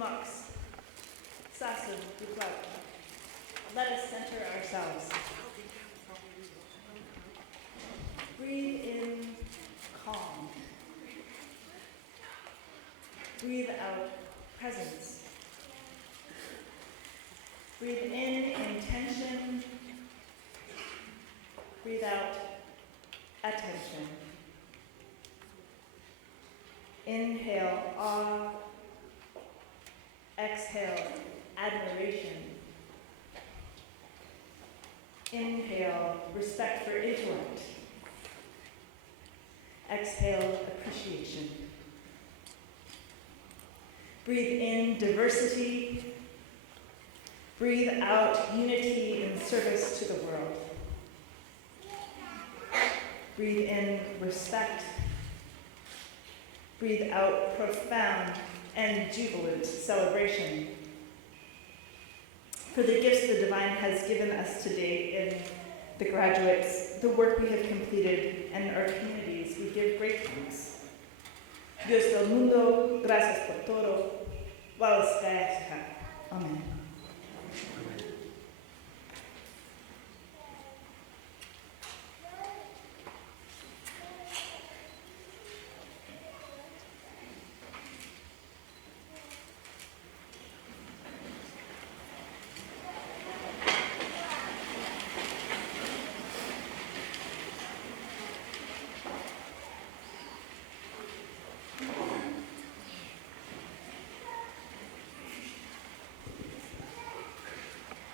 Lumux, Sasu, Duplat. Let us center ourselves. Breathe in calm. Breathe out presence. Breathe in intention. Breathe out attention. Inhale awe. Exhale admiration. Inhale respect for intellect. Exhale appreciation. Breathe in diversity. Breathe out unity in service to the world. Breathe in respect. Breathe out profound and jubilant celebration for the gifts the divine has given us today in the graduates, the work we have completed, and our communities. We give great thanks. Dios del mundo, gracias por todo. Amen.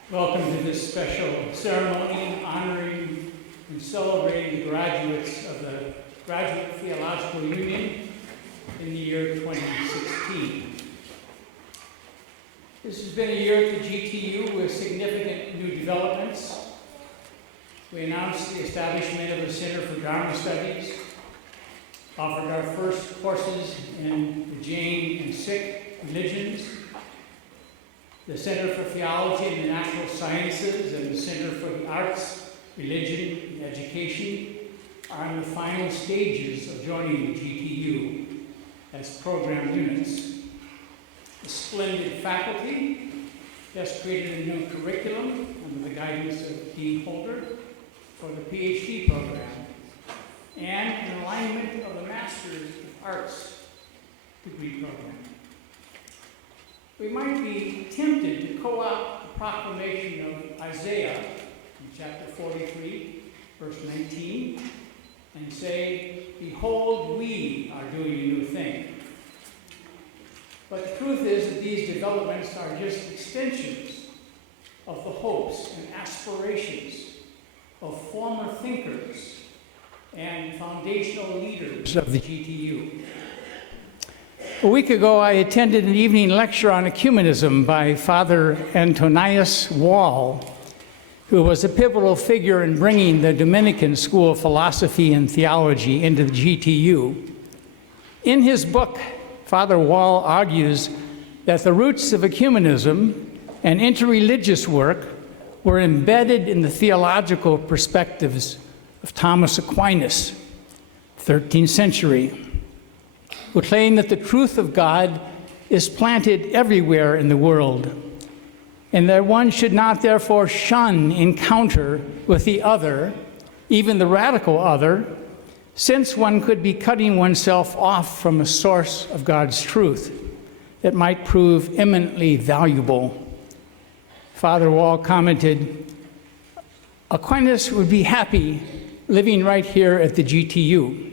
Welcome to this special ceremony honoring and celebrating the graduates of the Graduate Theological Union in the year 2016. This has been a year at the GTU with significant new developments. We announced the establishment of a Center for Dharma Studies, offered our first courses in the Jain and Sikh religions. The Center for Theology and the Natural Sciences and the Center for the Arts, Religion, and Education are in the final stages of joining the GTU as program units. A splendid faculty has created a new curriculum under the guidance of Dean Holder for the PhD program and an alignment of the Master's of Arts degree program. We might be tempted to co-opt the proclamation of Isaiah in chapter 43, verse 19, and say, "Behold, we are doing a new thing." But the truth is that these developments are just extensions of the hopes and aspirations of former thinkers and foundational leaders of the GTU. A week ago, I attended an evening lecture on ecumenism by Father Antonius Wall, who was a pivotal figure in bringing the Dominican School of Philosophy and Theology into the GTU. In his book, Father Wall argues that the roots of ecumenism and interreligious work were embedded in the theological perspectives of Thomas Aquinas, 13th century, who claimed that the truth of God is planted everywhere in the world, and that one should not therefore shun encounter with the other, even the radical other, since one could be cutting oneself off from a source of God's truth that might prove eminently valuable. Father Wall commented, Aquinas would be happy living right here at the GTU.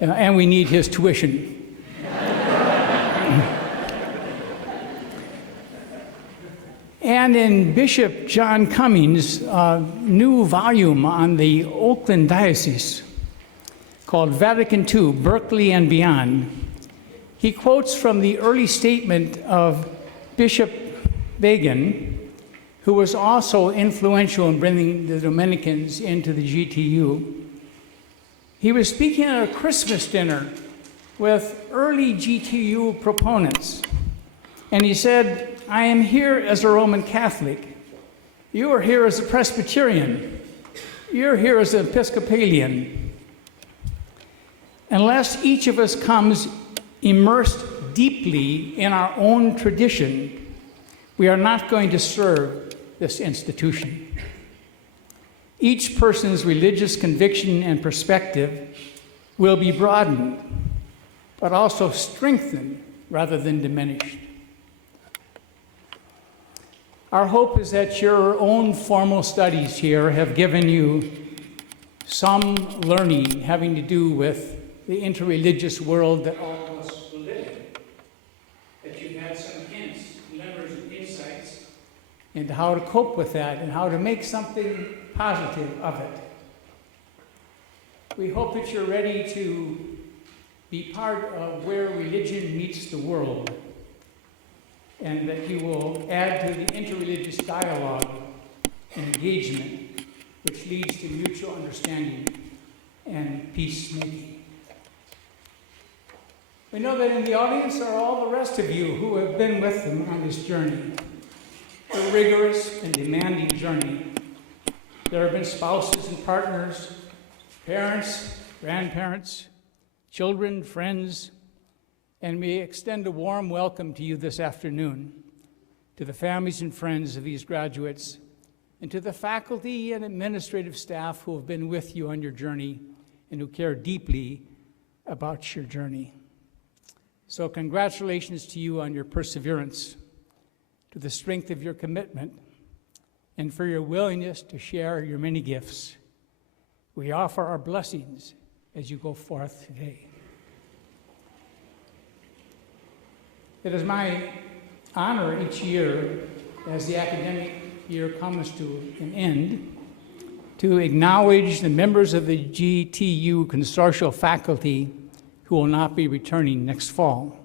And we need his tuition. And in Bishop John Cummings' new volume on the Oakland Diocese called Vatican II, Berkeley and Beyond, he quotes from the early statement of Bishop Bagan, who was also influential in bringing the Dominicans into the GTU. He was speaking at a Christmas dinner with early GTU proponents, and he said, "I am here as a Roman Catholic. You are here as a Presbyterian. You're here as an Episcopalian. Unless each of us comes immersed deeply in our own tradition, we are not going to serve this institution. Each person's religious conviction and perspective will be broadened, but also strengthened rather than diminished. Our hope is that your own formal studies here have given you some learning having to do with the interreligious world that all of us live in, that you've had some hints, glimmers, and insights into how to cope with that and how to make something positive of it. We hope that you're ready to be part of where religion meets the world, and that you will add to the interreligious dialogue and engagement which leads to mutual understanding and peacemaking. We know that in the audience are all the rest of you who have been with them on this journey, a rigorous and demanding journey. There have been spouses and partners, parents, grandparents, children, friends, and we extend a warm welcome to you this afternoon, to the families and friends of these graduates, and to the faculty and administrative staff who have been with you on your journey and who care deeply about your journey. So congratulations to you on your perseverance, to the strength of your commitment, and for your willingness to share your many gifts. We offer our blessings as you go forth today. It is my honor each year, as the academic year comes to an end, to acknowledge the members of the GTU consortial faculty who will not be returning next fall.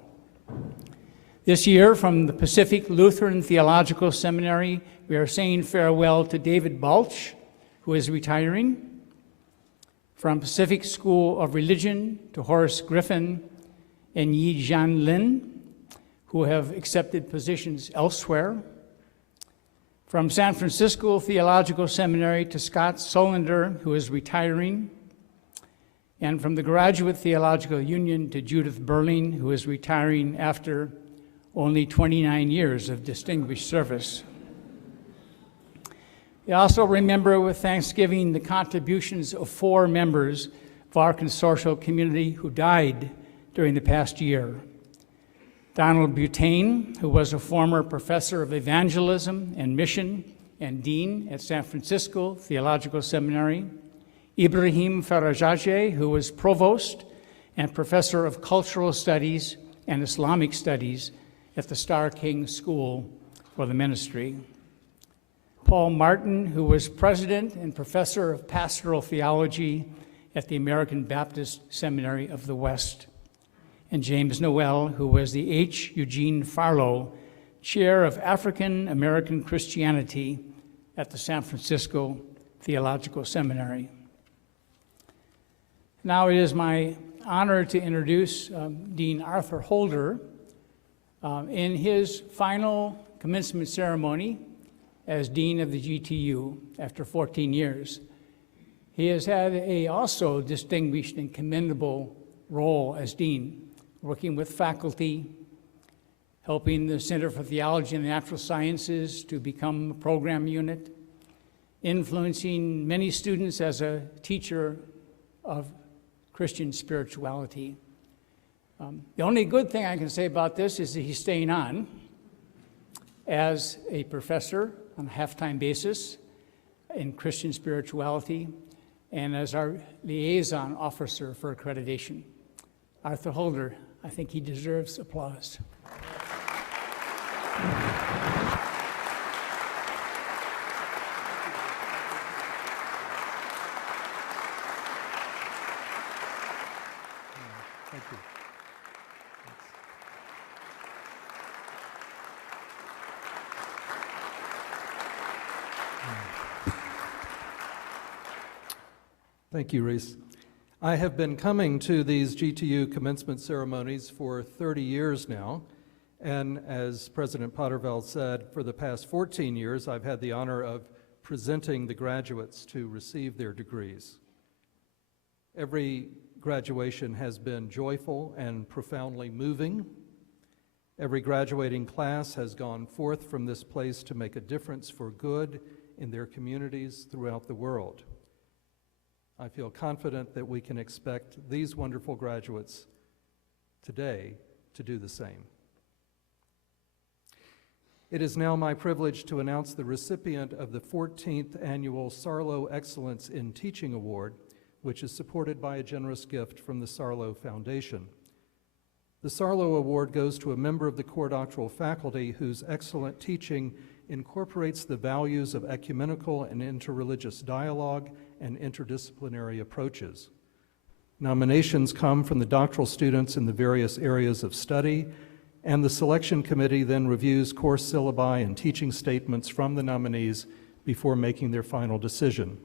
This year, from the Pacific Lutheran Theological Seminary, we are saying farewell to David Balch, who is retiring. From Pacific School of Religion to Horace Griffin and Yi Jian Lin, who have accepted positions elsewhere. From San Francisco Theological Seminary to Scott Solander, who is retiring. And from the Graduate Theological Union to Judith Berling, who is retiring after only 29 years of distinguished service. We also remember with thanksgiving the contributions of 4 members of our consortial community who died during the past year. Donald Butane, who was a former professor of evangelism and mission and dean at San Francisco Theological Seminary. Ibrahim Farajajeh, who was provost and professor of cultural studies and Islamic studies at the Star King School for the Ministry. Paul Martin, who was president and professor of pastoral theology at the American Baptist Seminary of the West. And James Noel, who was the H. Eugene Farlow Chair of African American Christianity at the San Francisco Theological Seminary. Now it is my honor to introduce Dean Arthur Holder in his final commencement ceremony as Dean of the GTU after 14 years. He has had a also distinguished and commendable role as Dean, working with faculty, helping the Center for Theology and Natural Sciences to become a program unit, influencing many students as a teacher of Christian spirituality. The only good thing I can say about this is that he's staying on as a professor on a half-time basis in Christian spirituality and as our liaison officer for accreditation. Arthur Holder, I think he deserves applause. Thank you. Thank you, Reese. I have been coming to these GTU commencement ceremonies for 30 years now, and as President Potterveld said, for the past 14 years, I've had the honor of presenting the graduates to receive their degrees. Every graduation has been joyful and profoundly moving, Every graduating class has gone forth from this place to make a difference for good in their communities throughout the world. I feel confident that we can expect these wonderful graduates today to do the same. It is now my privilege to announce the recipient of the 14th Annual Sarlo Excellence in Teaching Award, which is supported by a generous gift from the Sarlo Foundation. The Sarlo Award goes to a member of the core doctoral faculty whose excellent teaching incorporates the values of ecumenical and interreligious dialogue and interdisciplinary approaches. Nominations come from the doctoral students in the various areas of study, and the selection committee then reviews course syllabi and teaching statements from the nominees before making their final decision.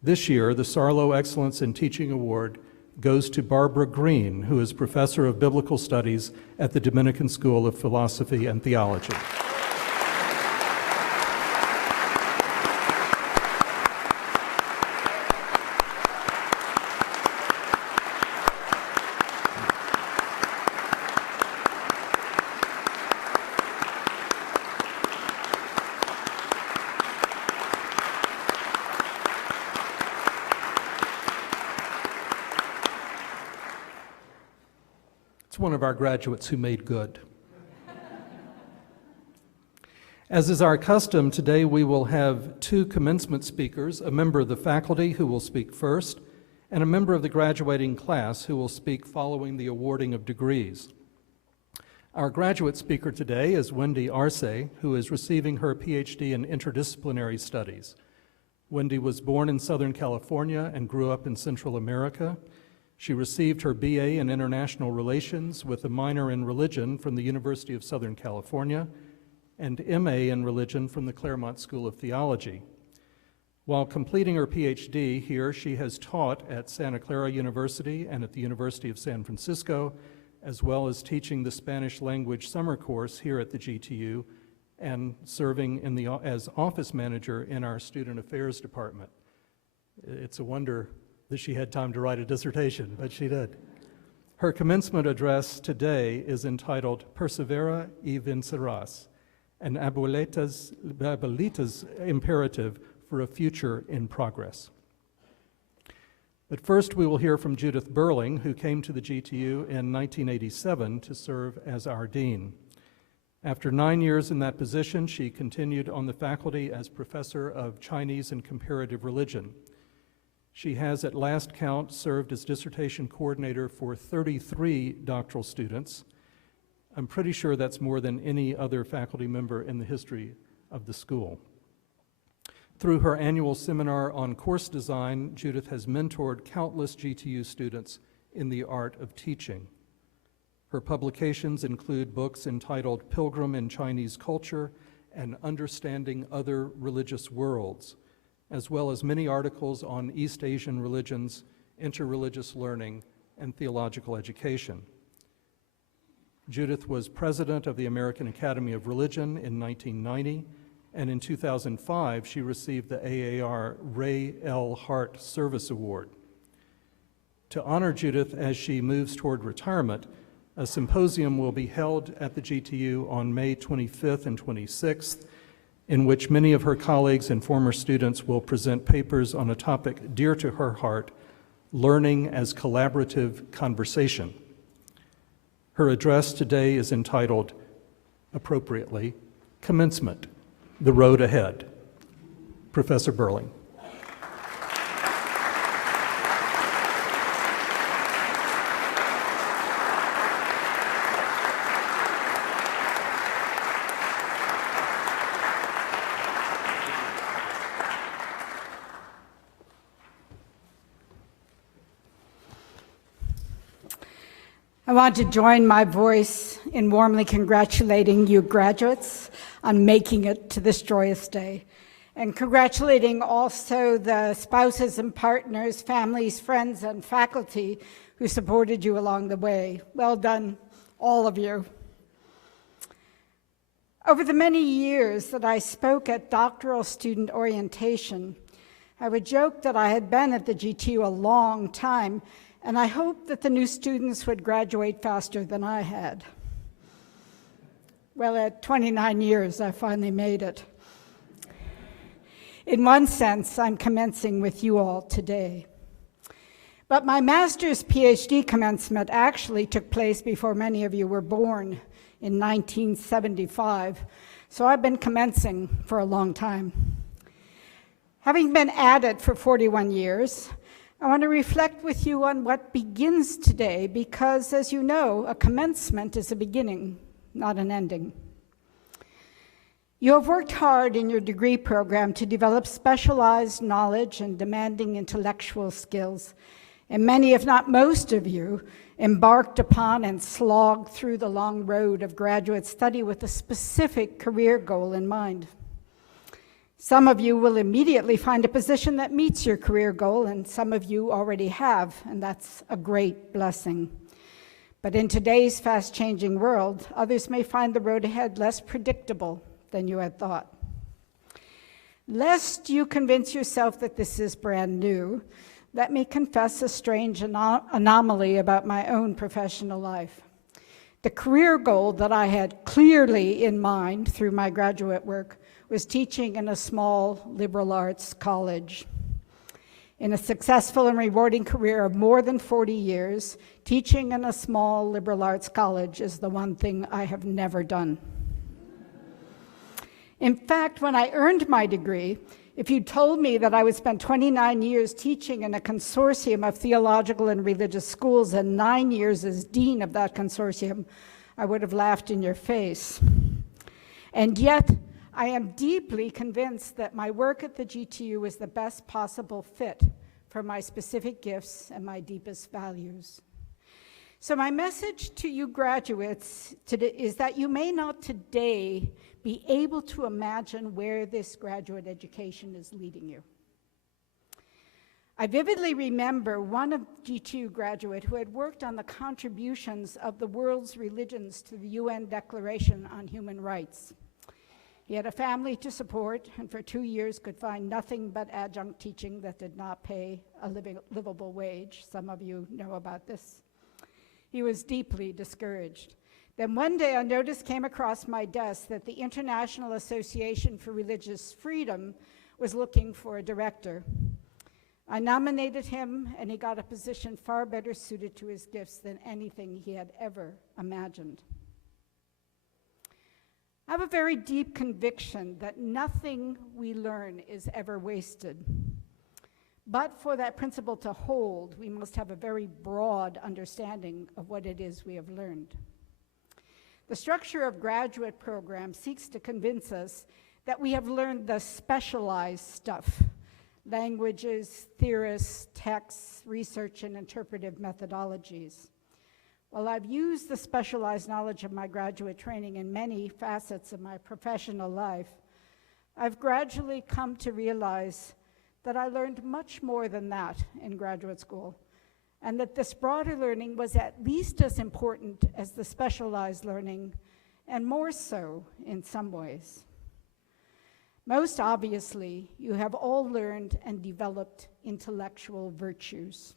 This year, the Sarlo Excellence in Teaching Award goes to Barbara Green, who is Professor of Biblical Studies at the Dominican School of Philosophy and Theology. It's one of our graduates who made good. As is our custom, today we will have two commencement speakers, a member of the faculty who will speak first, and a member of the graduating class who will speak following the awarding of degrees. Our graduate speaker today is Wendy Arce, who is receiving her PhD in Interdisciplinary Studies. Wendy was born in Southern California and grew up in Central America. She received her BA in International Relations with a minor in Religion from the University of Southern California and MA in Religion from the Claremont School of Theology. While completing her PhD here, she has taught at Santa Clara University and at the University of San Francisco, as well as teaching the Spanish language summer course here at the GTU and serving as office manager in our Student Affairs Department. It's a wonder that she had time to write a dissertation, but she did. Her commencement address today is entitled Persevera y Vencerás, an abuelita's imperative for a future in progress. But first we will hear from Judith Berling, who came to the GTU in 1987 to serve as our dean. After 9 years in that position, she continued on the faculty as professor of Chinese and Comparative Religion. She has, at last count, served as dissertation coordinator for 33 doctoral students. I'm pretty sure that's more than any other faculty member in the history of the school. Through her annual seminar on course design, Judith has mentored countless GTU students in the art of teaching. Her publications include books entitled Pilgrim in Chinese Culture and Understanding Other Religious Worlds, as well as many articles on East Asian religions, interreligious learning, and theological education. Judith was president of the American Academy of Religion in 1990, and in 2005, she received the AAR Ray L. Hart Service Award. To honor Judith as she moves toward retirement, a symposium will be held at the GTU on May 25th and 26th, in which many of her colleagues and former students will present papers on a topic dear to her heart, learning as collaborative conversation. Her address today is entitled, appropriately, Commencement, the Road Ahead. Professor Berling. I want to join my voice in warmly congratulating you graduates on making it to this joyous day, and congratulating also the spouses and partners, families, friends, and faculty who supported you along the way. Well done, all of you. Over the many years that I spoke at doctoral student orientation, I would joke that I had been at the GTU a long time, and I hoped that the new students would graduate faster than I had. Well, at 29 years, I finally made it. In one sense, I'm commencing with you all today. But my master's PhD commencement actually took place before many of you were born in 1975, so I've been commencing for a long time. Having been at it for 41 years, I want to reflect with you on what begins today because, as you know, a commencement is a beginning, not an ending. You have worked hard in your degree program to develop specialized knowledge and demanding intellectual skills, and many, if not most of you, embarked upon and slogged through the long road of graduate study with a specific career goal in mind. Some of you will immediately find a position that meets your career goal, and some of you already have, and that's a great blessing. But in today's fast-changing world, others may find the road ahead less predictable than you had thought. Lest you convince yourself that this is brand new, let me confess a strange anomaly about my own professional life. The career goal that I had clearly in mind through my graduate work was teaching in a small liberal arts college. In a successful and rewarding career of more than 40 years, teaching in a small liberal arts college is the one thing I have never done. In fact, when I earned my degree, if you told me that I would spend 29 years teaching in a consortium of theological and religious schools and 9 years as dean of that consortium, I would have laughed in your face. And yet, I am deeply convinced that my work at the GTU is the best possible fit for my specific gifts and my deepest values. So my message to you graduates today is that you may not today be able to imagine where this graduate education is leading you. I vividly remember one GTU graduate who had worked on the contributions of the world's religions to the UN Declaration on Human Rights. He had a family to support, and for 2 years could find nothing but adjunct teaching that did not pay a livable wage. Some of you know about this. He was deeply discouraged. Then one day a notice came across my desk that the International Association for Religious Freedom was looking for a director. I nominated him, and he got a position far better suited to his gifts than anything he had ever imagined. I have a very deep conviction that nothing we learn is ever wasted. But for that principle to hold, we must have a very broad understanding of what it is we have learned. The structure of graduate programs seeks to convince us that we have learned the specialized stuff: languages, theorists, texts, research, and interpretive methodologies. While I've used the specialized knowledge of my graduate training in many facets of my professional life, I've gradually come to realize that I learned much more than that in graduate school, and that this broader learning was at least as important as the specialized learning, and more so in some ways. Most obviously, you have all learned and developed intellectual virtues: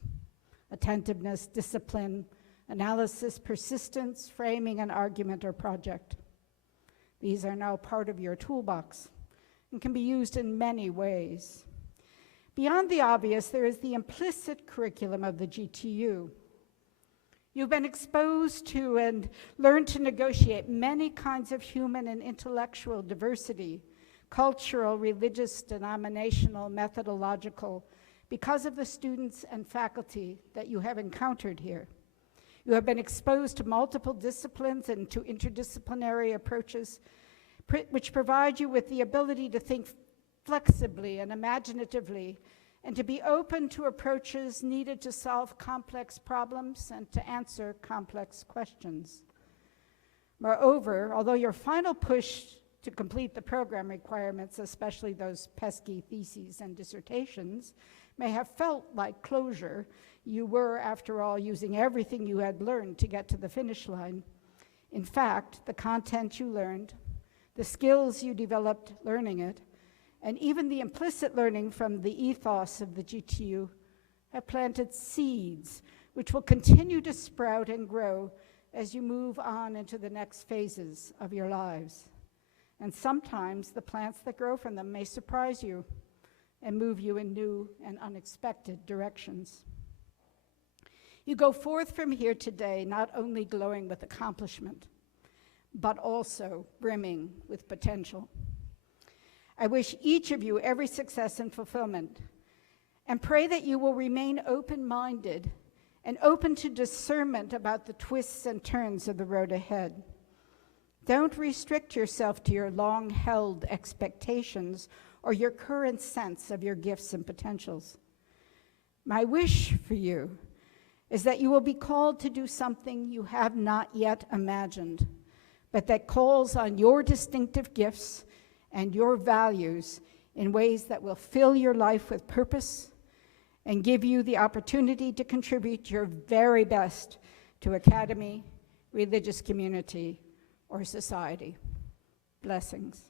attentiveness, discipline, analysis, persistence, framing an argument or project. These are now part of your toolbox and can be used in many ways. Beyond the obvious, there is the implicit curriculum of the GTU. You've been exposed to and learned to negotiate many kinds of human and intellectual diversity, cultural, religious, denominational, methodological, because of the students and faculty that you have encountered here. You have been exposed to multiple disciplines and to interdisciplinary approaches, which provide you with the ability to think flexibly and imaginatively, and to be open to approaches needed to solve complex problems and to answer complex questions. Moreover, although your final push to complete the program requirements, especially those pesky theses and dissertations, may have felt like closure, you were, after all, using everything you had learned to get to the finish line. In fact, the content you learned, the skills you developed learning it, and even the implicit learning from the ethos of the GTU have planted seeds which will continue to sprout and grow as you move on into the next phases of your lives. And sometimes the plants that grow from them may surprise you and move you in new and unexpected directions. You go forth from here today not only glowing with accomplishment, but also brimming with potential. I wish each of you every success and fulfillment, and pray that you will remain open-minded and open to discernment about the twists and turns of the road ahead. Don't restrict yourself to your long-held expectations or your current sense of your gifts and potentials. My wish for you is that you will be called to do something you have not yet imagined, but that calls on your distinctive gifts and your values in ways that will fill your life with purpose and give you the opportunity to contribute your very best to academy, religious community, or society. Blessings.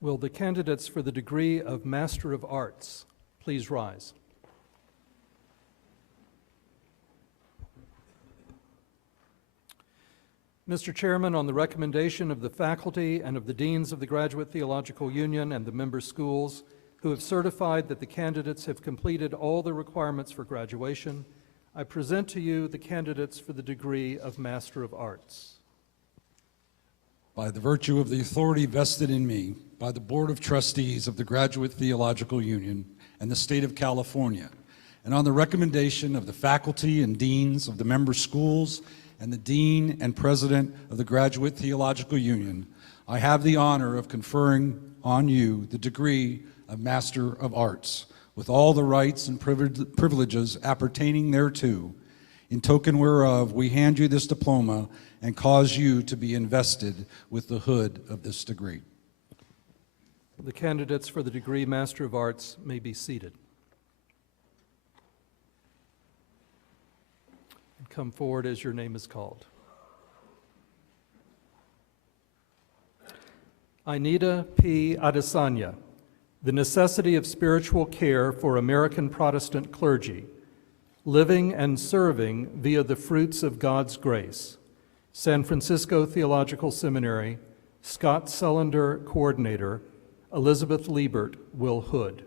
Will the candidates for the degree of Master of Arts please rise? Mr. Chairman, on the recommendation of the faculty and of the deans of the Graduate Theological Union and the member schools who have certified that the candidates have completed all the requirements for graduation, I present to you the candidates for the degree of Master of Arts. By the virtue of the authority vested in me by the Board of Trustees of the Graduate Theological Union and the State of California, and on the recommendation of the faculty and deans of the member schools and the Dean and President of the Graduate Theological Union, I have the honor of conferring on you the degree of Master of Arts, with all the rights and privileges appertaining thereto. In token whereof, we hand you this diploma and cause you to be invested with the hood of this degree. The candidates for the degree Master of Arts may be seated. And come forward as your name is called. Ainida P. Adesanya, The Necessity of Spiritual Care for American Protestant Clergy, Living and Serving via the Fruits of God's Grace, San Francisco Theological Seminary, Scott Sullender, Coordinator, Elizabeth Liebert, Will Hood.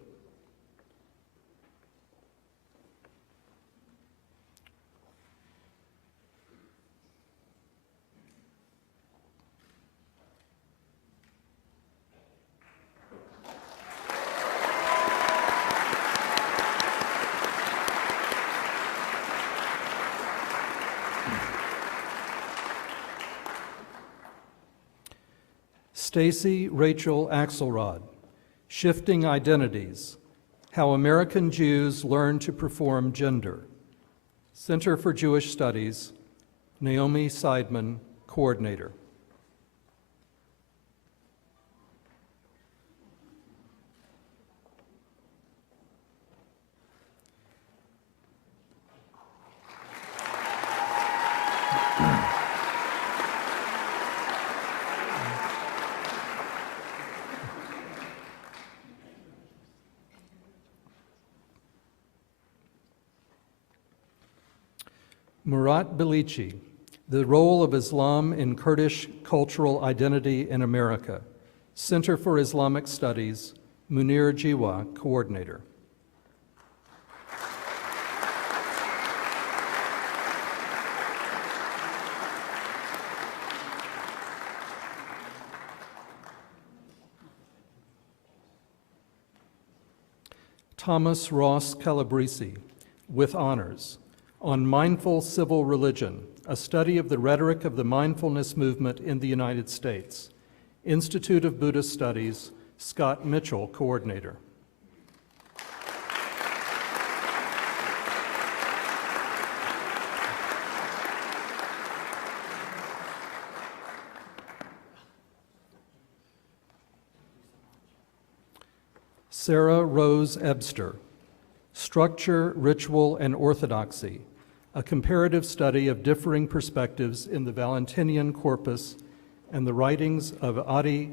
Stacy Rachel Axelrod, Shifting Identities, How American Jews Learn to Perform Gender, Center for Jewish Studies, Naomi Seidman, Coordinator. Murat Bilici, The Role of Islam in Kurdish Cultural Identity in America, Center for Islamic Studies, Munir Jiwa, Coordinator. Thomas Ross Calabresi, with honors, on Mindful Civil Religion, a study of the rhetoric of the mindfulness movement in the United States, Institute of Buddhist Studies, Scott Mitchell, Coordinator. Sarah Rose Ebster, Structure, Ritual, and Orthodoxy, a comparative study of differing perspectives in the Valentinian corpus and the writings of Adi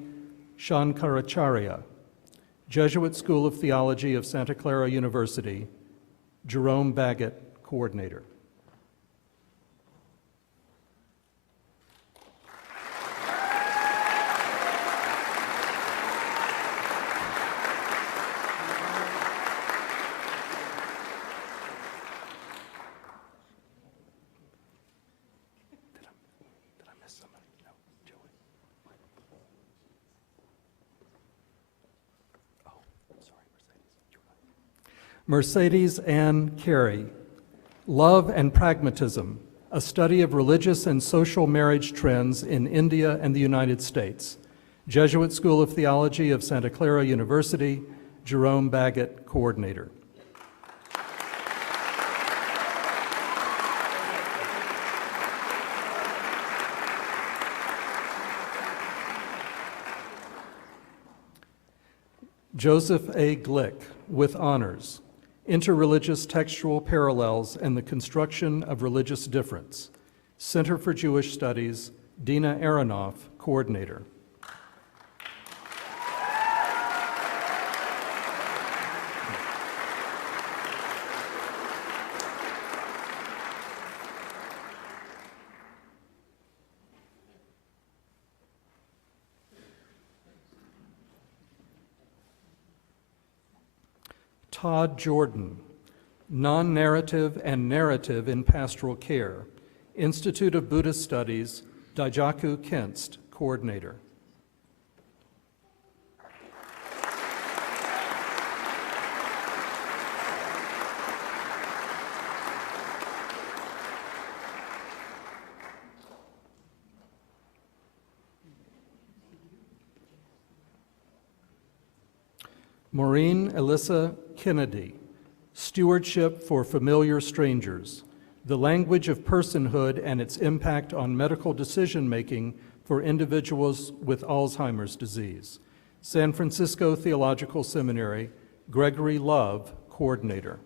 Shankaracharya, Jesuit School of Theology of Santa Clara University, Jerome Baggett, Coordinator. Mercedes Ann Carey, Love and Pragmatism, a study of religious and social marriage trends in India and the United States, Jesuit School of Theology of Santa Clara University, Jerome Baggett, Coordinator. Joseph A. Glick, with honors, Interreligious Textual Parallels and the Construction of Religious Difference, Center for Jewish Studies, Dina Aronoff, Coordinator. Todd Jordan, Non-Narrative and Narrative in Pastoral Care, Institute of Buddhist Studies, Daijaku Kinst, Coordinator. Maureen Alyssa Kennedy, Stewardship for Familiar Strangers, the Language of Personhood and its Impact on Medical Decision-Making for Individuals with Alzheimer's Disease, San Francisco Theological Seminary, Gregory Love, Coordinator.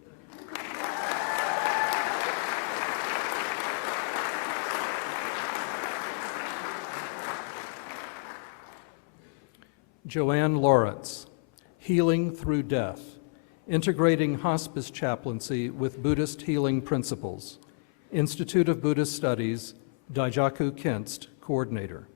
Joanne Lawrence, Healing Through Death, Integrating Hospice Chaplaincy with Buddhist Healing Principles, Institute of Buddhist Studies, Daijaku Kinst, Coordinator.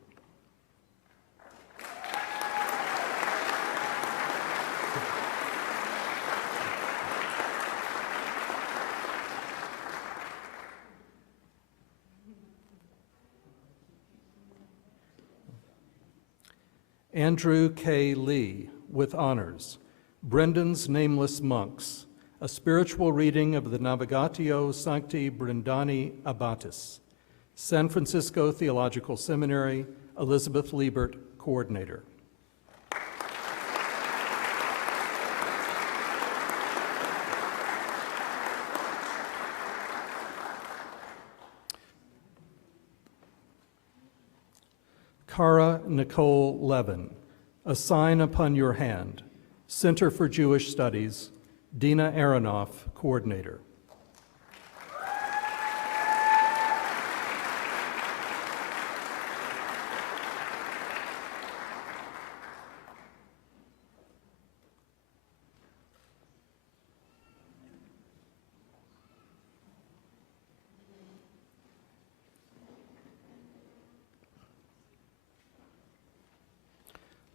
Andrew K. Lee, with honors, Brendan's Nameless Monks, a spiritual reading of the Navigatio Sancti Brindani Abbatis, San Francisco Theological Seminary, Elizabeth Liebert, Coordinator. Cara Nicole Levin, A Sign Upon Your Hand, Center for Jewish Studies, Dina Aronoff, Coordinator.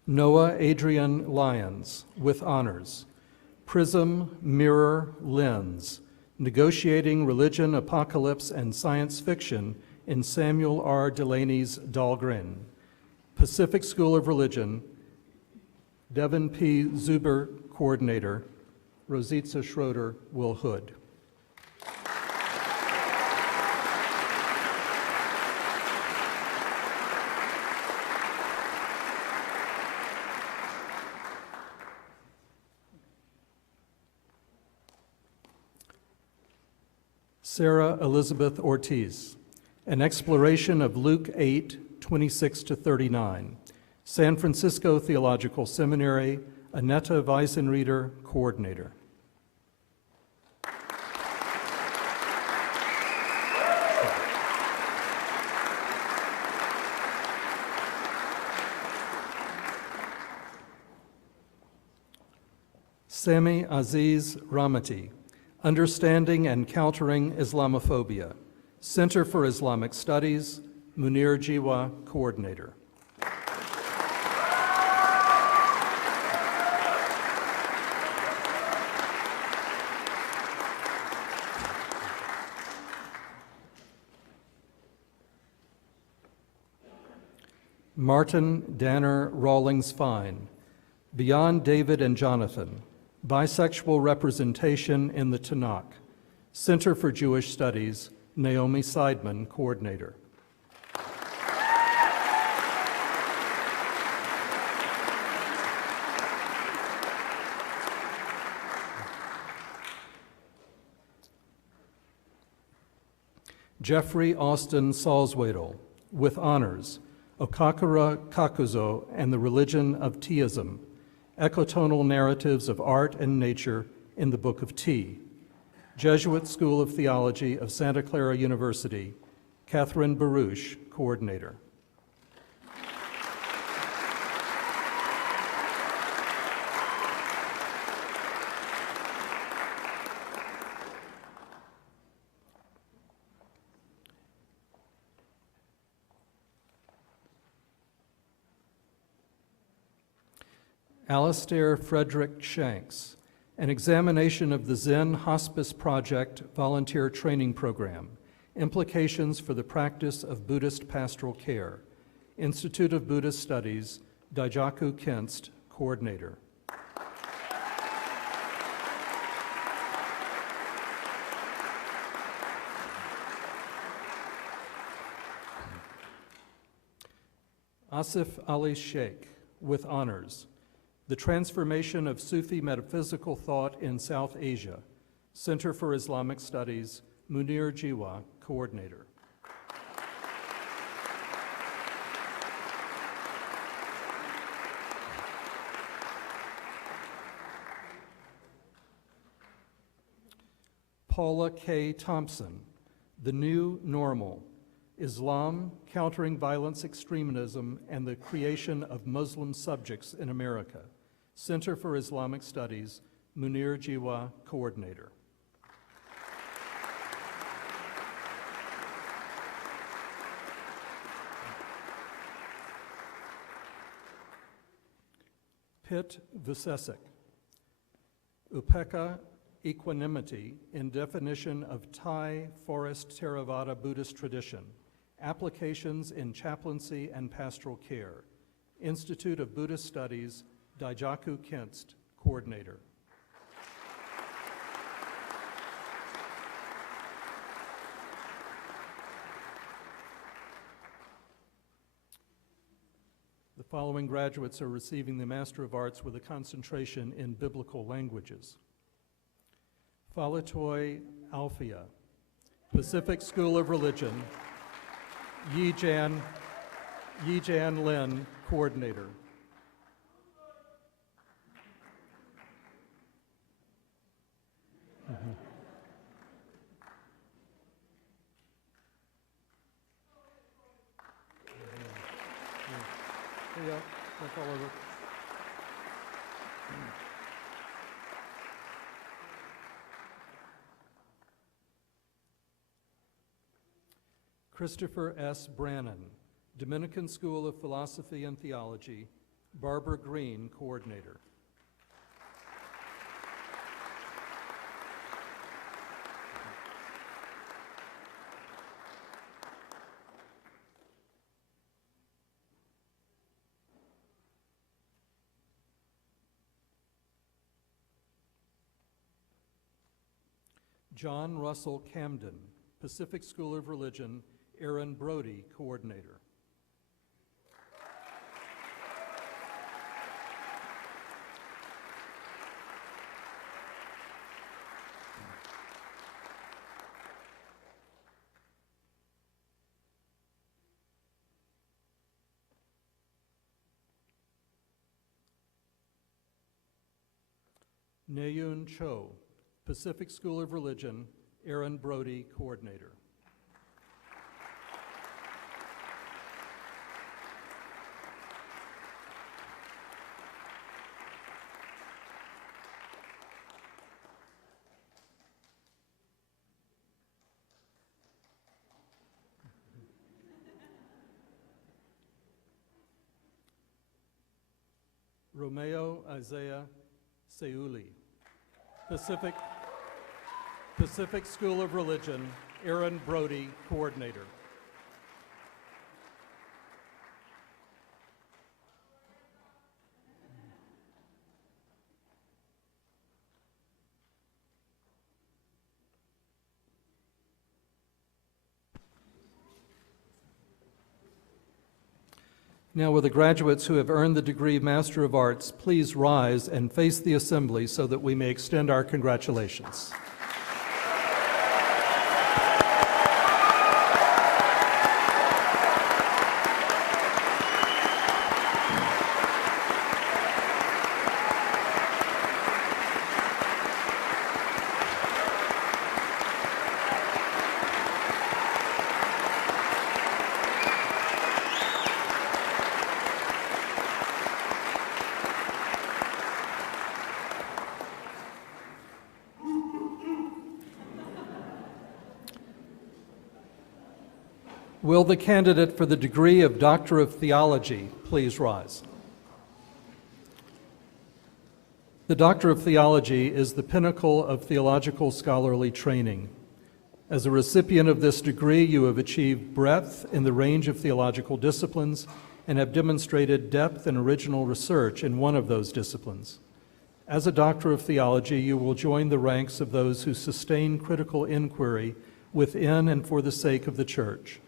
Noah Adrian Lyons, with honors, Prism, Mirror, Lens, Negotiating Religion, Apocalypse, and Science Fiction in Samuel R. Delaney's Dahlgren, Pacific School of Religion, Devin P. Zuber, Coordinator, Rositza Schroeder, Will Hood. Sarah Elizabeth Ortiz, An Exploration of Luke 8:26-39, San Francisco Theological Seminary, Annetta Weisenrieder, Coordinator. Sami Aziz Ramati, Understanding and Countering Islamophobia, Center for Islamic Studies, Munir Jiwa, Coordinator. Martin Danner Rawlings Fine, Beyond David and Jonathan, Bisexual Representation in the Tanakh, Center for Jewish Studies, Naomi Seidman, Coordinator. Jeffrey Austin Salzwedel, with honors, Okakura Kakuzo and the Religion of Teaism, Ecotonal Narratives of Art and Nature in the Book of Tea, Jesuit School of Theology of Santa Clara University, Catherine Baruch, Coordinator. Alastair Frederick Shanks, An Examination of the Zen Hospice Project Volunteer Training Program, Implications for the Practice of Buddhist Pastoral Care, Institute of Buddhist Studies, Daijaku Kinst, Coordinator. Asif Ali Sheikh, with honors, The Transformation of Sufi Metaphysical Thought in South Asia, Center for Islamic Studies, Munir Jiwa, Coordinator. Paula K. Thompson, The New Normal, Islam, Countering Violence Extremism, and the Creation of Muslim Subjects in America, Center for Islamic Studies, Munir Jiwa, Coordinator. Pitt Vusesic, Upeka Equanimity in Definition of Thai Forest Theravada Buddhist Tradition, Applications in Chaplaincy and Pastoral Care, Institute of Buddhist Studies, Daijaku Kinst, Coordinator. The following graduates are receiving the Master of Arts with a concentration in biblical languages. Falatoy Alfia, Pacific School of Religion, Yijan Lin, Coordinator. Yeah, that's all over. Christopher S. Brannon, Dominican School of Philosophy and Theology, Barbara Green, Coordinator. John Russell Camden, Pacific School of Religion, Aaron Brody, Coordinator. Neyun Cho, Pacific School of Religion, Aaron Brody, Coordinator. Romeo Isaiah Seuli, Pacific School of Religion, Aaron Brody, Coordinator. Now, will the graduates who have earned the degree Master of Arts please rise and face the assembly so that we may extend our congratulations. Will the candidate for the degree of Doctor of Theology please rise? The Doctor of Theology is the pinnacle of theological scholarly training. As a recipient of this degree, you have achieved breadth in the range of theological disciplines and have demonstrated depth and original research in one of those disciplines. As a Doctor of Theology, you will join the ranks of those who sustain critical inquiry within and for the sake of the Church,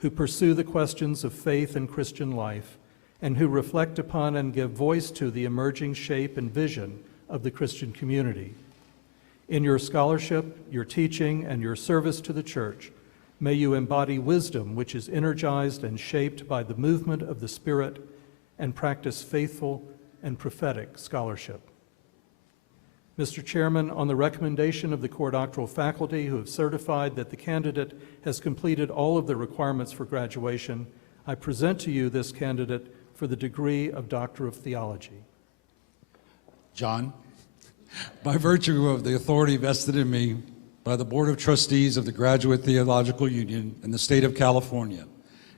who pursue the questions of faith and Christian life, and who reflect upon and give voice to the emerging shape and vision of the Christian community. In your scholarship, your teaching, and your service to the Church, may you embody wisdom which is energized and shaped by the movement of the Spirit and practice faithful and prophetic scholarship. Mr. Chairman, on the recommendation of the core doctoral faculty who have certified that the candidate has completed all of the requirements for graduation, I present to you this candidate for the degree of Doctor of Theology. John, by virtue of the authority vested in me by the Board of Trustees of the Graduate Theological Union in the state of California,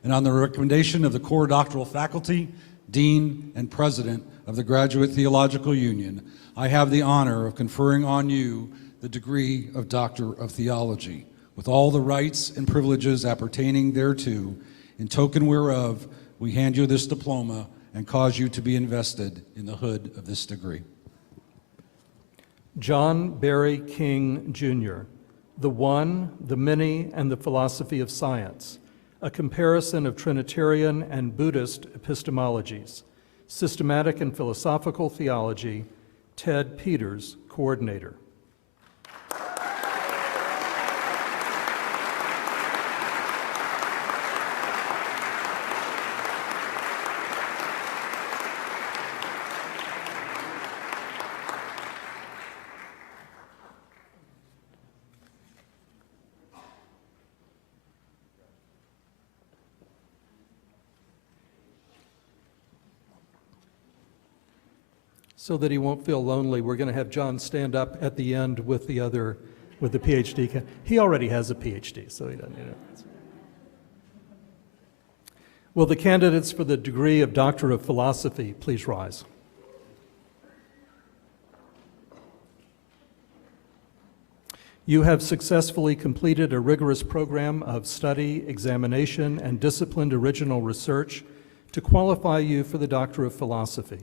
and on the recommendation of the core doctoral faculty, dean, and president of the Graduate Theological Union, I have the honor of conferring on you the degree of Doctor of Theology, with all the rights and privileges appertaining thereto, in token whereof we hand you this diploma and cause you to be invested in the hood of this degree. John Barry King, Jr., The One, the Many, and the Philosophy of Science, a comparison of Trinitarian and Buddhist epistemologies, systematic and philosophical theology, Ted Peters, Coordinator. So that he won't feel lonely, we're going to have John stand up at the end with the PhD. He already has a PhD, so he doesn't need it. Will the candidates for the degree of Doctor of Philosophy please rise? You have successfully completed a rigorous program of study, examination, and disciplined original research to qualify you for the Doctor of Philosophy.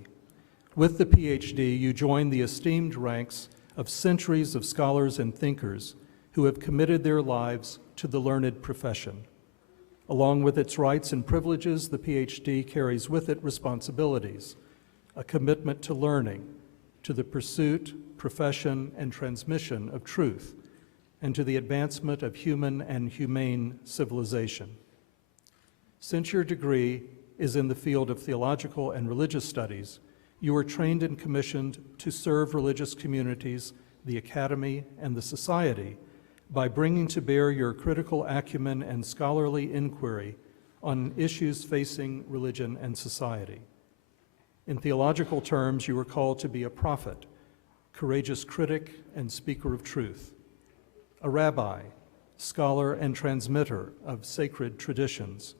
With the PhD, you join the esteemed ranks of centuries of scholars and thinkers who have committed their lives to the learned profession. Along with its rights and privileges, the PhD carries with it responsibilities, a commitment to learning, to the pursuit, profession, and transmission of truth, and to the advancement of human and humane civilization. Since your degree is in the field of theological and religious studies, You are trained and commissioned to serve religious communities, the academy, and the society by bringing to bear your critical acumen and scholarly inquiry on issues facing religion and society. In theological terms, you are called to be a prophet, courageous critic and speaker of truth, a rabbi, scholar and transmitter of sacred traditions,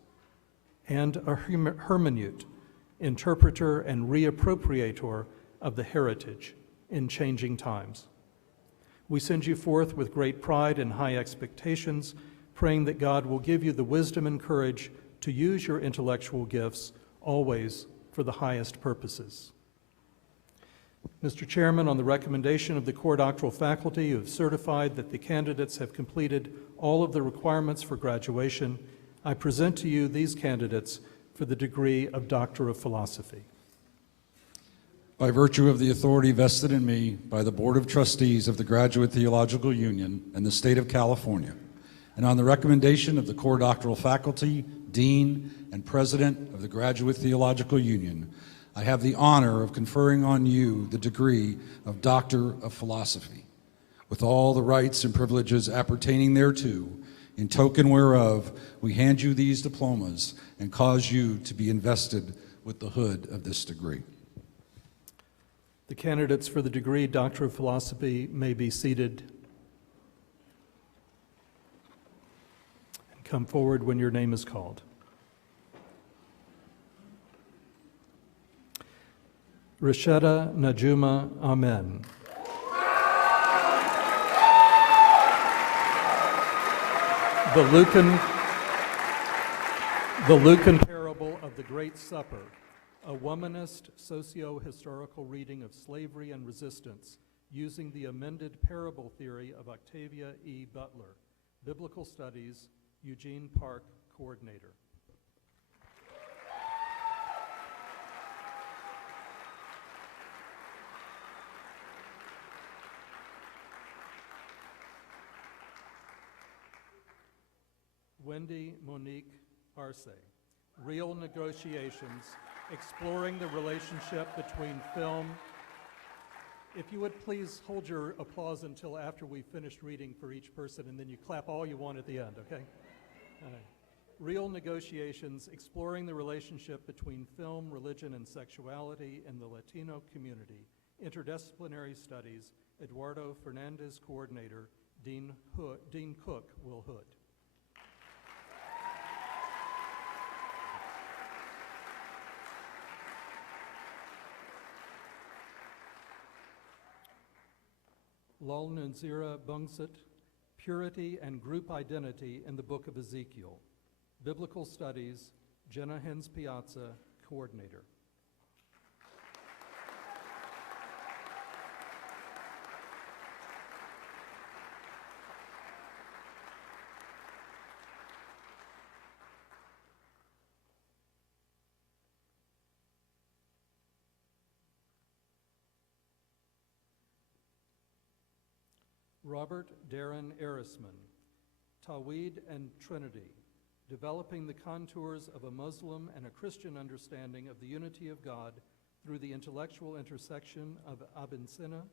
and a hermeneut, interpreter and reappropriator of the heritage in changing times. We send you forth with great pride and high expectations, praying that God will give you the wisdom and courage to use your intellectual gifts always for the highest purposes. Mr. Chairman, on the recommendation of the core doctoral faculty, you have certified that the candidates have completed all of the requirements for graduation. I present to you these candidates for the degree of Doctor of Philosophy. By virtue of the authority vested in me by the Board of Trustees of the Graduate Theological Union and the State of California, and on the recommendation of the core doctoral faculty, Dean, and President of the Graduate Theological Union, I have the honor of conferring on you the degree of Doctor of Philosophy, with all the rights and privileges appertaining thereto, in token whereof we hand you these diplomas and cause you to be invested with the hood of this degree. The candidates for the degree Doctor of Philosophy may be seated and come forward when your name is called. Rasheda Najuma Amen. The Lucan parable of the Great Supper, a womanist socio-historical reading of slavery and resistance using the amended parable theory of Octavia E. Butler, Biblical Studies, Eugene Park, Coordinator. Wendy Monique Arce, Real Negotiations, Exploring the Relationship Between Film. If you would please hold your applause until after we've finished reading for each person, and then you clap all you want at the end, okay? All right. Real Negotiations, Exploring the Relationship Between Film, Religion, and Sexuality in the Latino Community, Interdisciplinary Studies, Eduardo Fernandez, Coordinator, Dean Cook, Will Hood. Lal Nunzira Bungsit, Purity and Group Identity in the Book of Ezekiel, Biblical Studies, Jenna Hens Piazza, Coordinator. Robert Darren Erisman, Tawhid and Trinity, Developing the Contours of a Muslim and a Christian Understanding of the Unity of God through the Intellectual Intersection of Avicenna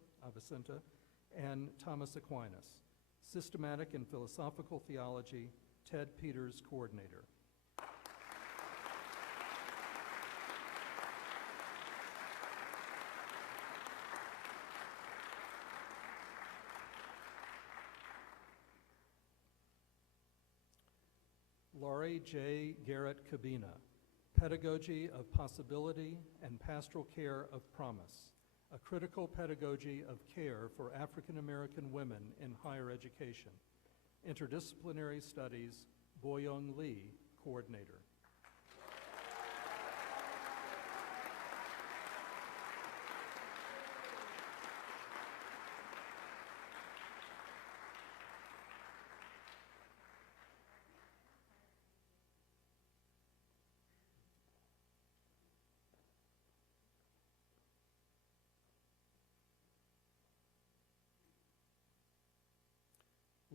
and Thomas Aquinas, Systematic and Philosophical Theology, Ted Peters, Coordinator. Laurie J. Garrett Cabina, Pedagogy of Possibility and Pastoral Care of Promise, a critical pedagogy of care for African American women in higher education, Interdisciplinary Studies, Boyoung Lee, Coordinator.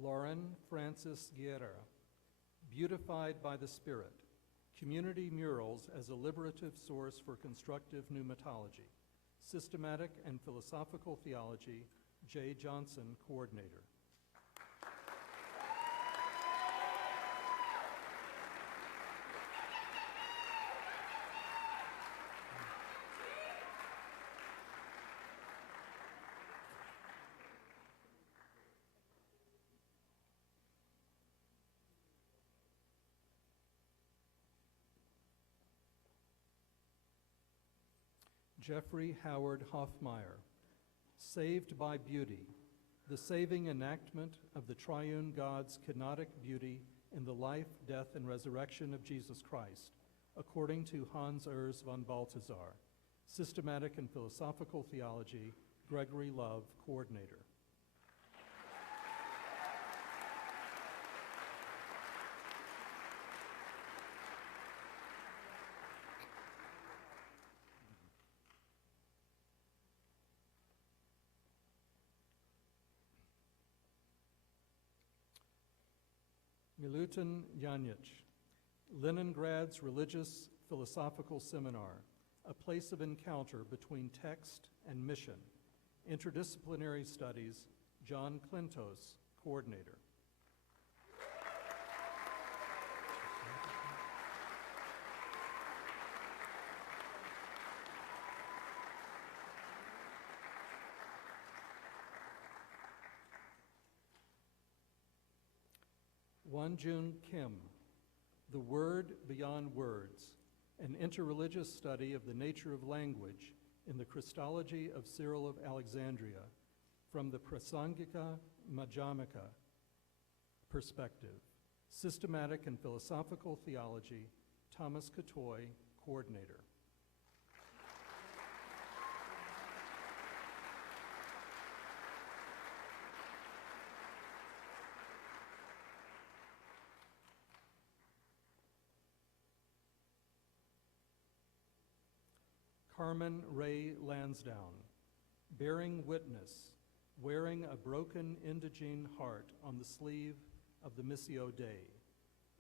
Lauren Francis Guerra, Beautified by the Spirit, Community Murals as a Liberative Source for Constructive Pneumatology, Systematic and Philosophical Theology, Jay Johnson, Coordinator. Jeffrey Howard Hoffmeyer, Saved by Beauty, the saving enactment of the triune God's kenotic beauty in the life, death, and resurrection of Jesus Christ, according to Hans Urs von Balthasar, Systematic and Philosophical Theology, Gregory Love, Coordinator. Milutin Janjic, Leningrad's Religious Philosophical Seminar, a place of encounter between text and mission. Interdisciplinary Studies, John Klintos, Coordinator. Wanjun Kim, The Word Beyond Words, an interreligious study of the nature of language in the Christology of Cyril of Alexandria from the Prasangika Madhyamika perspective. Systematic and Philosophical Theology, Thomas Katoy, Coordinator. Carmen Ray Lansdowne, Bearing Witness, Wearing a Broken Indigene Heart on the Sleeve of the Missio Dei.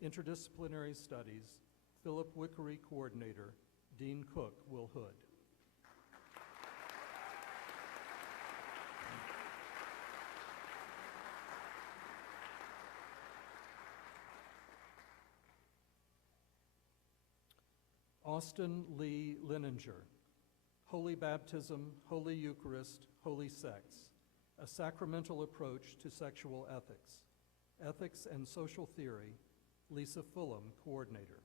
Interdisciplinary Studies, Philip Wickery, Coordinator, Dean Cook, Will Hood. Austin Lee Leninger, Holy Baptism, Holy Eucharist, Holy Sex, a sacramental approach to sexual ethics. Ethics and Social Theory, Lisa Fulham, Coordinator.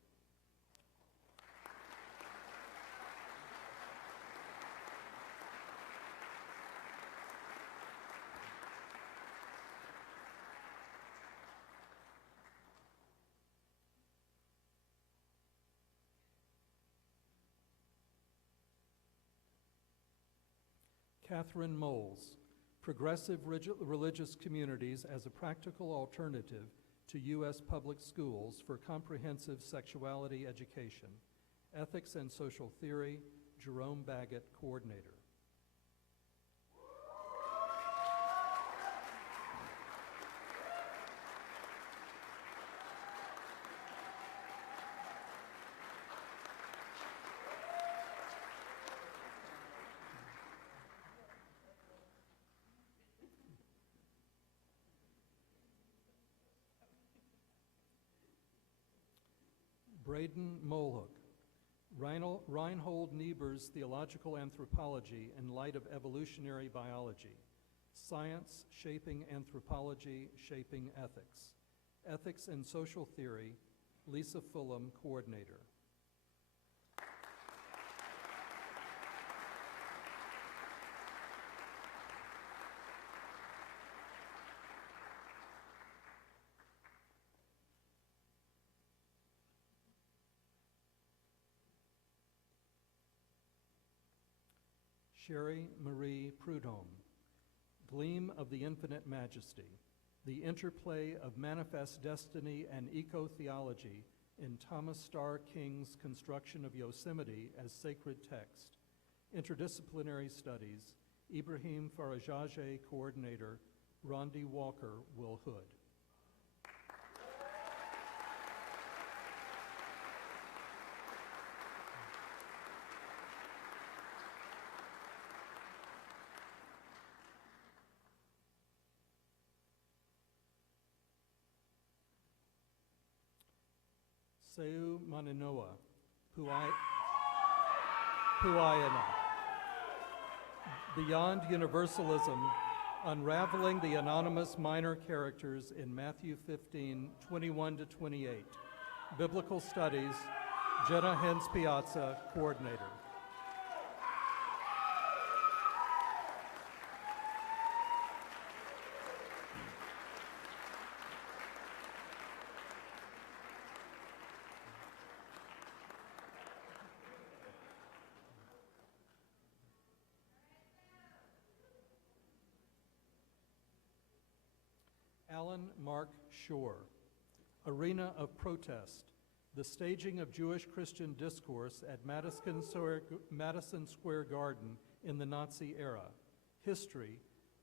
Catherine Moles, Progressive Religious Communities as a Practical Alternative to U.S. Public Schools for Comprehensive Sexuality Education. Ethics and Social Theory, Jerome Baggett, Coordinator. Braden Molhoek, Reinhold Niebuhr's Theological Anthropology in Light of Evolutionary Biology, Science Shaping Anthropology, Shaping Ethics, Ethics and Social Theory, Lisa Fulham, Coordinator. Sherry Marie Prudhomme, Gleam of the Infinite Majesty, the interplay of manifest destiny and eco-theology in Thomas Starr King's construction of Yosemite as sacred text. Interdisciplinary Studies, Ibrahim Farajage, Coordinator, Rondi Walker, Will Hood. Seu Maninoa, Puayana. Beyond Universalism, Unraveling the Anonymous Minor Characters in Matthew 15, 21-28. Biblical Studies, Jenna Hens Piazza, Coordinator. Alan Mark Shore, Arena of Protest, the staging of Jewish Christian discourse at Madison Square Garden in the Nazi era. History,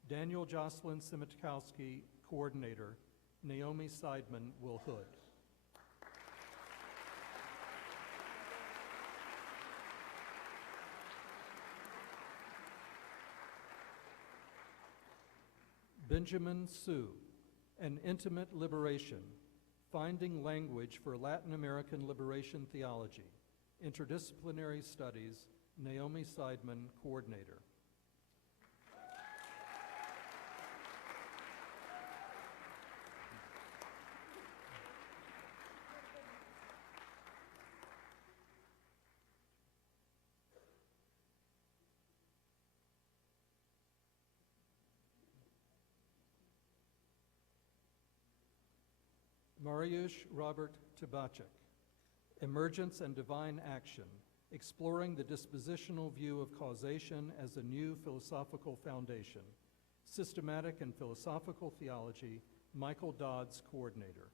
Daniel Jocelyn Simitkowski, Coordinator, Naomi Seidman, Will Hood. Benjamin Sue, An Intimate Liberation, Finding Language for Latin American Liberation Theology, Interdisciplinary Studies, Naomi Seidman, Coordinator. Mariusz Robert Tabachek, Emergence and Divine Action, Exploring the Dispositional View of Causation as a New Philosophical Foundation, Systematic and Philosophical Theology, Michael Dodds, Coordinator.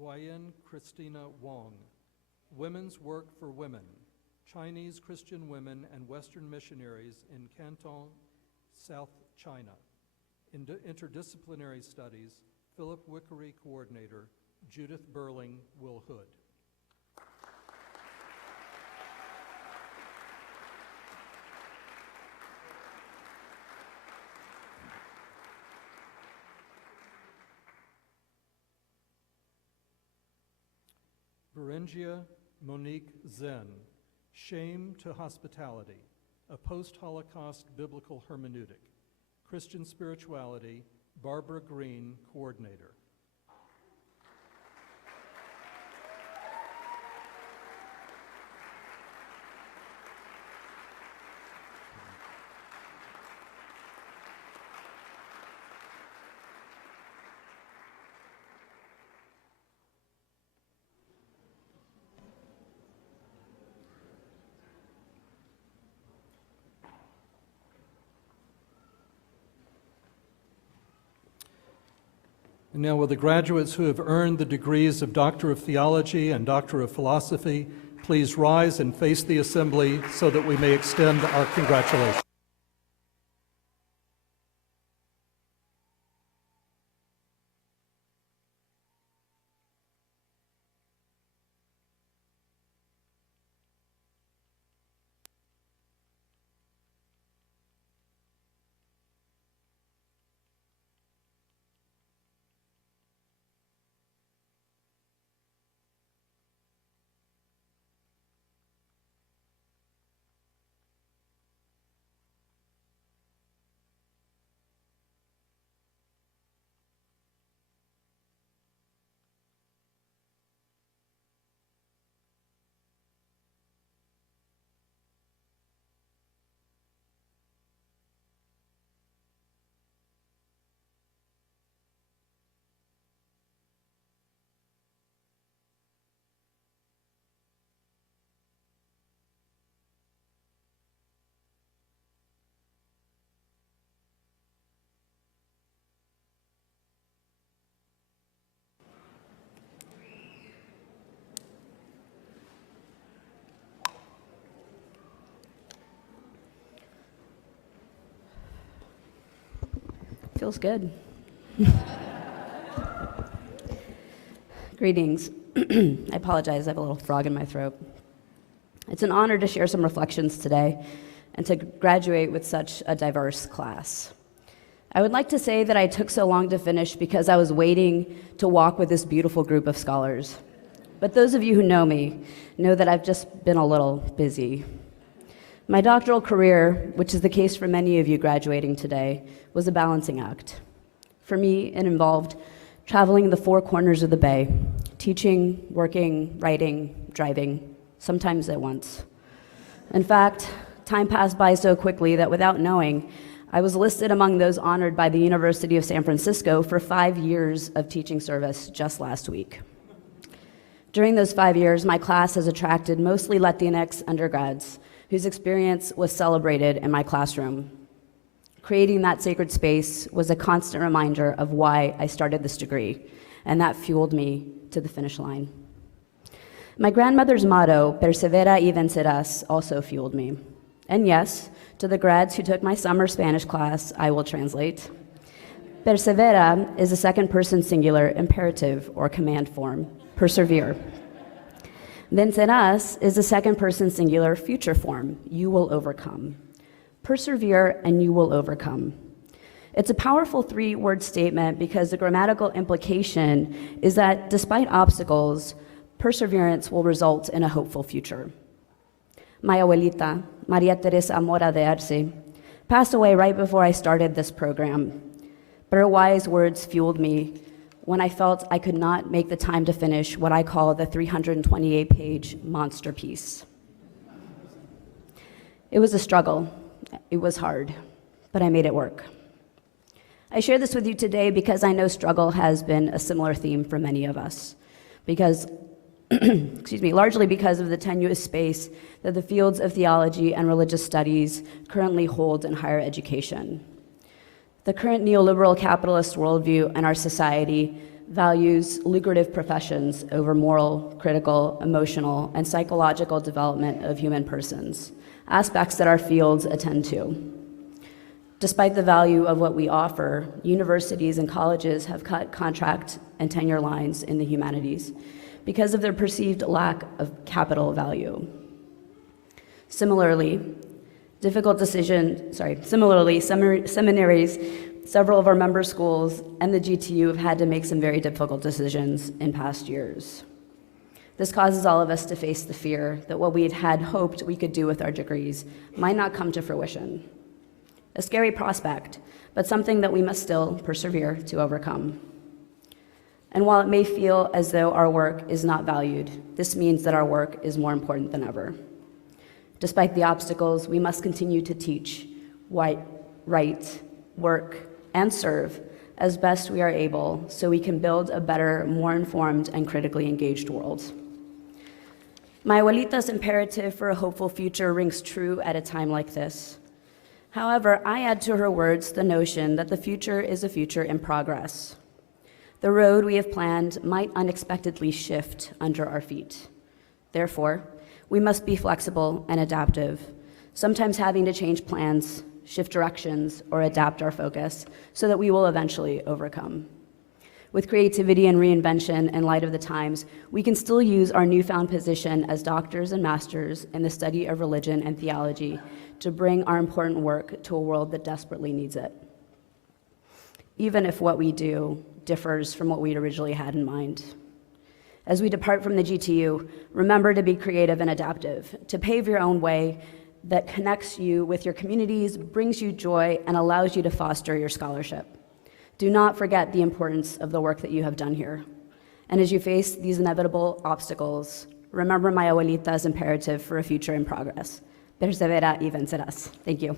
Huayan Christina Wong, Women's Work for Women, Chinese Christian Women and Western Missionaries in Canton, South China. Interdisciplinary Studies, Philip Wickery, Coordinator, Judith Berling, Will Hood. Berengia Monique Zen, Shame to Hospitality, a Post-Holocaust Biblical Hermeneutic, Christian Spirituality, Barbara Green, Coordinator. And now, will the graduates who have earned the degrees of Doctor of Theology and Doctor of Philosophy please rise and face the assembly so that we may extend our congratulations. Feels good. Greetings. I apologize, I have a little frog in my throat. It's an honor to share some reflections today and to graduate with such a diverse class. I would like to say that I took so long to finish because I was waiting to walk with this beautiful group of scholars. But those of you who know me know that I've just been a little busy. My doctoral career, which is the case for many of you graduating today, was a balancing act. For me, it involved traveling the four corners of the Bay, teaching, working, writing, driving, sometimes at once. In fact, time passed by so quickly that without knowing, I was listed among those honored by the University of San Francisco for 5 years of teaching service just last week. During those 5 years, my class has attracted mostly Latinx undergrads whose experience was celebrated in my classroom. Creating that sacred space was a constant reminder of why I started this degree, and that fueled me to the finish line. My grandmother's motto, persevera y vencerás, also fueled me. And yes, to the grads who took my summer Spanish class, I will translate. Persevera is a second-person singular imperative or command form, persevere. Vencerás is a second-person singular future form, you will overcome. Persevere and you will overcome. It's a powerful three-word statement because the grammatical implication is that despite obstacles, perseverance will result in a hopeful future. My abuelita, Maria Teresa Mora de Arce, passed away right before I started this program, but her wise words fueled me when I felt I could not make the time to finish what I call the 328-page monster piece. It was a struggle. It was hard, but I made it work. I share this with you today because I know struggle has been a similar theme for many of us, largely because of the tenuous space that the fields of theology and religious studies currently hold in higher education. The current neoliberal capitalist worldview in our society values lucrative professions over moral, critical, emotional, and psychological development of human persons, aspects that our fields attend to. Despite the value of what we offer, universities and colleges have cut contract and tenure lines in the humanities because of their perceived lack of capital value. Similarly, seminaries, several of our member schools, and the GTU have had to make some very difficult decisions in past years. This causes all of us to face the fear that what we had hoped we could do with our degrees might not come to fruition. A scary prospect, but something that we must still persevere to overcome. And while it may feel as though our work is not valued, this means that our work is more important than ever. Despite the obstacles, we must continue to teach, write, work, and serve as best we are able so we can build a better, more informed, and critically engaged world. My abuelita's imperative for a hopeful future rings true at a time like this. However, I add to her words the notion that the future is a future in progress. The road we have planned might unexpectedly shift under our feet. Therefore, we must be flexible and adaptive, sometimes having to change plans, shift directions, or adapt our focus so that we will eventually overcome. With creativity and reinvention in light of the times, we can still use our newfound position as doctors and masters in the study of religion and theology to bring our important work to a world that desperately needs it, even if what we do differs from what we originally had in mind. As we depart from the GTU, remember to be creative and adaptive, to pave your own way that connects you with your communities, brings you joy, and allows you to foster your scholarship. Do not forget the importance of the work that you have done here. And as you face these inevitable obstacles, remember my abuelita's imperative for a future in progress. Persevera y vencerás. Thank you.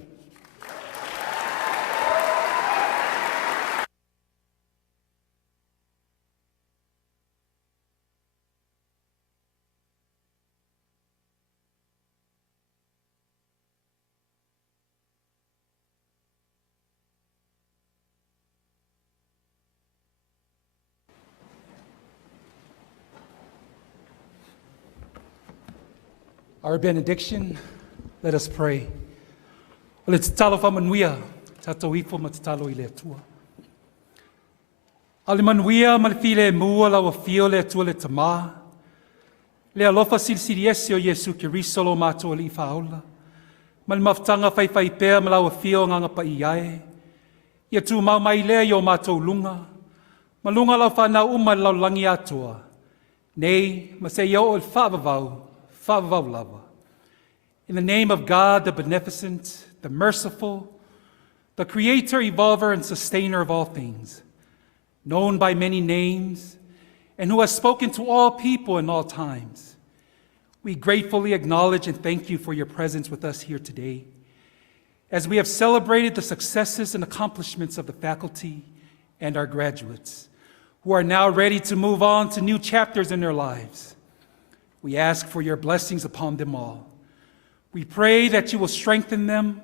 Our benediction, let us pray. Let's talo fa manuia, tato ifo matatalo ile tua. Alimanuia malfile mua la wafio le tua le tama. Le alofa silsiriesi o Yesu Kiriso lo mato li faula. Mal maftanga fai pea ma la wafio nganga pa iai. Ia tu mau mai le yo mato lunga. Malunga lau whana uma lau langi atua. Nei, ma se yo ol whaavavau lava. In the name of God, the beneficent, the merciful, the creator, evolver, and sustainer of all things, known by many names, and who has spoken to all people in all times, we gratefully acknowledge and thank you for your presence with us here today, as we have celebrated the successes and accomplishments of the faculty and our graduates, who are now ready to move on to new chapters in their lives. We ask for your blessings upon them all. We pray that you will strengthen them,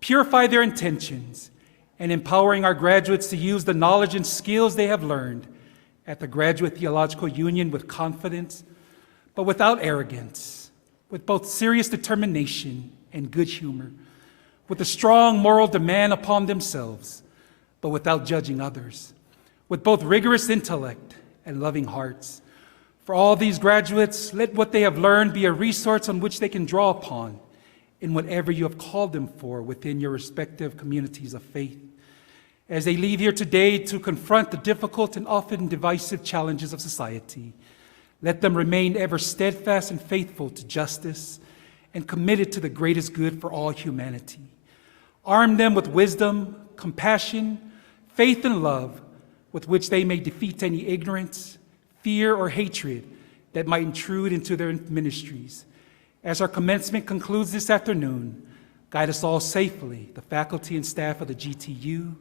purify their intentions, and empowering our graduates to use the knowledge and skills they have learned at the Graduate Theological Union with confidence, but without arrogance, with both serious determination and good humor, with a strong moral demand upon themselves, but without judging others, with both rigorous intellect and loving hearts. For all these graduates, let what they have learned be a resource on which they can draw upon in whatever you have called them for within your respective communities of faith. As they leave here today to confront the difficult and often divisive challenges of society, let them remain ever steadfast and faithful to justice and committed to the greatest good for all humanity. Arm them with wisdom, compassion, faith, and love, with which they may defeat any ignorance, fear, or hatred that might intrude into their ministries. As our commencement concludes this afternoon, guide us all safely, the faculty and staff of the GTU,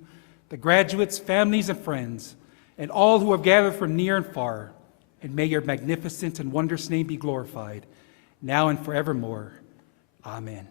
the graduates, families, and friends, and all who have gathered from near and far, and may your magnificent and wondrous name be glorified, now and forevermore. Amen.